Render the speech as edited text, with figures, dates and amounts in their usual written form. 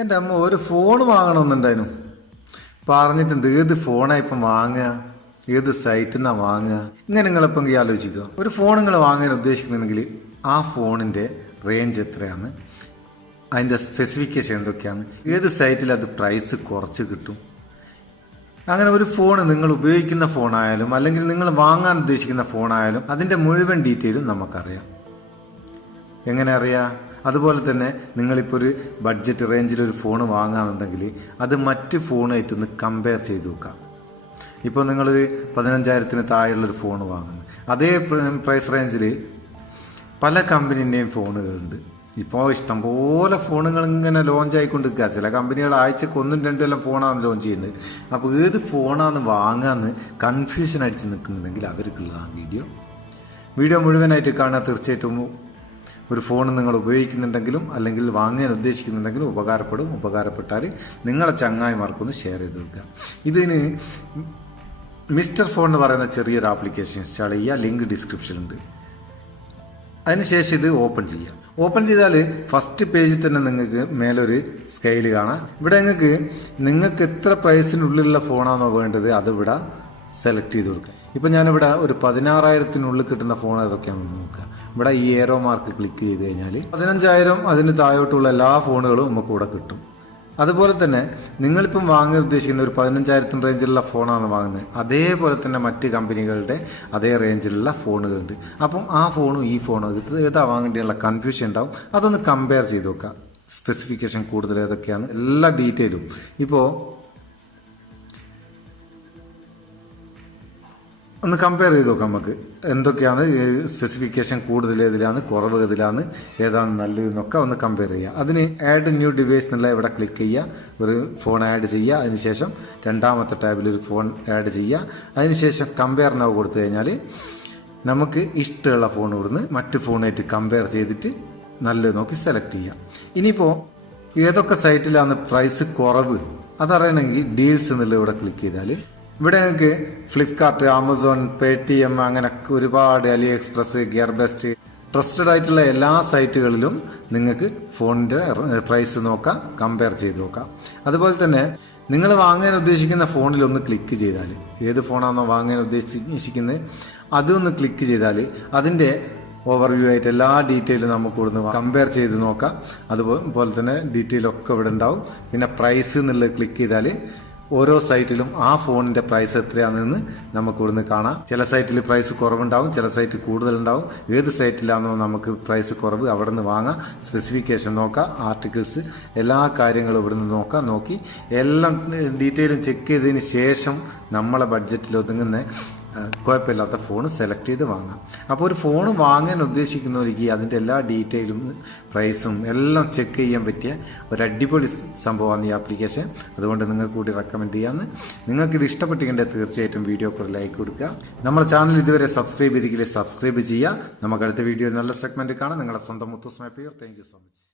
എൻ്റെ അമ്മ ഒരു ഫോൺ വാങ്ങണമെന്നുണ്ടായിരുന്നു. പറഞ്ഞിട്ടുണ്ട് ഏത് ഫോണാണ് ഇപ്പം വാങ്ങുക, ഏത് സൈറ്റിൽ നിന്നാണ് വാങ്ങുക. ഇങ്ങനെ നിങ്ങളിപ്പം ആലോചിക്കുക. ഒരു ഫോൺ നിങ്ങൾ വാങ്ങാൻ ഉദ്ദേശിക്കുന്നുണ്ടെങ്കിൽ ആ ഫോണിൻ്റെ റേഞ്ച് എത്രയാണ്, അതിൻ്റെ സ്പെസിഫിക്കേഷൻ എന്തൊക്കെയാണ്, ഏത് സൈറ്റിൽ അത് പ്രൈസ് കുറച്ച് കിട്ടും. അങ്ങനെ ഒരു ഫോൺ നിങ്ങൾ ഉപയോഗിക്കുന്ന ഫോണായാലും അല്ലെങ്കിൽ നിങ്ങൾ വാങ്ങാൻ ഉദ്ദേശിക്കുന്ന ഫോണായാലും അതിൻ്റെ മുഴുവൻ ഡീറ്റെയിലും നമുക്കറിയാം. എങ്ങനെ അറിയാം? അതുപോലെ തന്നെ നിങ്ങളിപ്പോൾ ഒരു ബഡ്ജറ്റ് റേഞ്ചിൽ ഒരു ഫോൺ വാങ്ങുകയാണെന്നുണ്ടെങ്കിൽ അത് മറ്റ് ഫോണായിട്ടൊന്ന് കമ്പയർ ചെയ്ത് നോക്കാം. ഇപ്പോൾ നിങ്ങളൊരു 15,000 താഴെയുള്ളൊരു ഫോൺ വാങ്ങുന്നു, അതേ പ്രൈസ് റേഞ്ചിൽ പല കമ്പനീൻ്റെയും ഫോണുകളുണ്ട്. ഇപ്പോൾ ഇഷ്ടംപോലെ ഫോണുകൾ ഇങ്ങനെ ലോഞ്ച് ആയിക്കൊണ്ടിരിക്കുക. ചില കമ്പനികൾ ആഴ്ചക്ക് 1-2 ഫോണാണ് ലോഞ്ച് ചെയ്യുന്നത്. അപ്പോൾ ഏത് ഫോണാണ് വാങ്ങാമെന്ന് കൺഫ്യൂഷൻ അടിച്ച് നിൽക്കുന്നുണ്ടെങ്കിൽ അവർക്കുള്ളതാണ് വീഡിയോ മുഴുവനായിട്ട് കാണാൻ. തീർച്ചയായിട്ടും ഒരു ഫോൺ നിങ്ങൾ ഉപയോഗിക്കുന്നുണ്ടെങ്കിലും അല്ലെങ്കിൽ വാങ്ങാൻ ഉദ്ദേശിക്കുന്നുണ്ടെങ്കിലും ഉപകാരപ്പെട്ടാൽ നിങ്ങളെ ചങ്ങായിമാർക്കൊന്ന് ഷെയർ ചെയ്ത് കൊടുക്കുക. ഇതിന് മിസ്റ്റർ ഫോൺ എന്ന് പറയുന്ന ചെറിയൊരു ആപ്ലിക്കേഷൻ ഇൻസ്റ്റാൾ ചെയ്യുക. ലിങ്ക് ഡിസ്ക്രിപ്ഷനുണ്ട്. അതിനുശേഷം ഇത് ഓപ്പൺ ചെയ്യാം. ഓപ്പൺ ചെയ്താൽ ഫസ്റ്റ് പേജിൽ തന്നെ നിങ്ങൾക്ക് മേലൊരു സ്കെയിൽ കാണാം. ഇവിടെ നിങ്ങൾക്ക് എത്ര പ്രൈസിനുള്ളിലുള്ള ഫോണാണോ വേണ്ടത് അതിവിടെ സെലക്ട് ചെയ്ത് കൊടുക്കുക. ഇപ്പം ഞാനിവിടെ ഒരു 16,000 കിട്ടുന്ന ഫോൺ ഏതൊക്കെയാണെന്ന് നോക്കുക. ഇവിടെ ഈ ഏറോ മാർക്ക് ക്ലിക്ക് ചെയ്ത് കഴിഞ്ഞാൽ 15,000 അതിന് താഴോട്ടുള്ള എല്ലാ ഫോണുകളും നമുക്ക് ഇവിടെ കിട്ടും. അതുപോലെ തന്നെ നിങ്ങളിപ്പം വാങ്ങാൻ ഉദ്ദേശിക്കുന്ന ഒരു 15,000 റേഞ്ചിലുള്ള ഫോണാണ് വാങ്ങുന്നത്, അതേപോലെ തന്നെ മറ്റ് കമ്പനികളുടെ അതേ റേഞ്ചിലുള്ള ഫോണുകളുണ്ട്. അപ്പം ആ ഫോണും ഈ ഫോണും ഏതാ വാങ്ങേണ്ടിയുള്ള കൺഫ്യൂഷൻ ഉണ്ടാവും. അതൊന്ന് കമ്പയർ ചെയ്ത് നോക്കുക. സ്പെസിഫിക്കേഷൻ കൂടുതൽ ഏതൊക്കെയാണ് എല്ലാ ഡീറ്റെയിലും ഇപ്പോൾ ഒന്ന് കമ്പയർ ചെയ്ത് നോക്കാം. നമുക്ക് എന്തൊക്കെയാണ് സ്പെസിഫിക്കേഷൻ കൂടുതൽ ഏതിലാണ്, കുറവ് ഏതിലാണ്, ഏതാണ് നല്ലതെന്നൊക്കെ ഒന്ന് കമ്പയർ ചെയ്യുക. അതിന് ആഡ് ന്യൂ ഡിവൈസ് എന്നുള്ള ഇവിടെ ക്ലിക്ക് ചെയ്യുക. ഒരു ഫോൺ ആഡ് ചെയ്യുക. അതിനുശേഷം രണ്ടാമത്തെ ടാബിൽ ഒരു ഫോൺ ആഡ് ചെയ്യുക. അതിനുശേഷം കമ്പയർ നൗ കൊടുത്തു കഴിഞ്ഞാൽ നമുക്ക് ഇഷ്ടമുള്ള ഫോൺ ഇവിടുന്ന് മറ്റ് ഫോണായിട്ട് കമ്പയർ ചെയ്തിട്ട് നല്ലത് നോക്കി സെലക്ട് ചെയ്യാം. ഇനിയിപ്പോൾ ഏതൊക്കെ സൈറ്റിലാണ് പ്രൈസ് കുറവ് അതറിയണമെങ്കിൽ ഡീൽസ് എന്നുള്ള ഇവിടെ ക്ലിക്ക് ചെയ്താൽ ഇവിടെ നിങ്ങൾക്ക് ഫ്ലിപ്കാർട്ട്, ആമസോൺ, പേടിഎം, അങ്ങനെ ഒരുപാട് Ali express, gear best, trusted ആയിട്ടുള്ള എല്ലാ സൈറ്റുകളിലും നിങ്ങൾക്ക് ഫോണിൻ്റെ പ്രൈസ് നോക്കാം, കമ്പയർ ചെയ്ത് നോക്കാം. അതുപോലെ തന്നെ നിങ്ങൾ വാങ്ങാൻ ഉദ്ദേശിക്കുന്ന ഫോണിൽ ഒന്ന് ക്ലിക്ക് ചെയ്താൽ, ഏത് ഫോണാണോ വാങ്ങാൻ ഉദ്ദേശിക്കുന്നത് അതൊന്ന് ക്ലിക്ക് ചെയ്താൽ അതിൻ്റെ ഓവർവ്യൂ ആയിട്ട് എല്ലാ ഡീറ്റെയിലും നമുക്ക് ഇവിടുന്ന് കമ്പയർ ചെയ്ത് നോക്കാം. അതുപോലെ തന്നെ ഡീറ്റെയിലൊക്കെ ഇവിടെ ഉണ്ടാവും. പിന്നെ പ്രൈസ് എന്നുള്ളത് ക്ലിക്ക് ചെയ്താൽ ഓരോ സൈറ്റിലും ആ ഫോണിൻ്റെ പ്രൈസ് എത്രയാണെന്ന് നമുക്ക് ഇവിടുന്ന് കാണാം. ചില സൈറ്റിൽ പ്രൈസ് കുറവുണ്ടാവും, ചില സൈറ്റ് കൂടുതലുണ്ടാവും. ഏത് സൈറ്റിലാണോ നമുക്ക് പ്രൈസ് കുറവ് അവിടെ നിന്ന് വാങ്ങാം. സ്പെസിഫിക്കേഷൻ നോക്കാം, ആർട്ടിക്കിൾസ്, എല്ലാ കാര്യങ്ങളും ഇവിടുന്ന് നോക്കി എല്ലാം ഡീറ്റെയിലും ചെക്ക് ചെയ്തതിന് ശേഷം നമ്മളെ ബഡ്ജറ്റിൽ ഒതുങ്ങുന്ന കുഴപ്പമില്ലാത്ത ഫോൺ സെലക്ട് ചെയ്ത് വാങ്ങാം. അപ്പോൾ ഒരു ഫോൺ വാങ്ങാൻ ഉദ്ദേശിക്കുന്നവർക്ക് അതിൻ്റെ എല്ലാ ഡീറ്റെയിലും പ്രൈസും എല്ലാം ചെക്ക് ചെയ്യാൻ പറ്റിയ ഒരു അടിപൊളി സംഭവമാണ് ഈ ആപ്ലിക്കേഷൻ. അതുകൊണ്ട് നിങ്ങൾക്ക് കൂടി റെക്കമെൻഡ് ചെയ്യാമെന്ന്. നിങ്ങൾക്കിത് ഇഷ്ടപ്പെട്ടിട്ടുണ്ടെങ്കിൽ തീർച്ചയായിട്ടും വീഡിയോക്ക് ഒരു ലൈക്ക് കൊടുക്കുക. നമ്മുടെ ചാനൽ ഇതുവരെ സബ്സ്ക്രൈബ് ചെയ്തിട്ടില്ലേ സബ്സ്ക്രൈബ് ചെയ്യുക. നമുക്ക് അടുത്ത വീഡിയോയിൽ നല്ല സെഗ്മെൻറ്റ് കാണാം. നിങ്ങളുടെ സ്വന്തം Muthoos Meppayur. Thank you so much.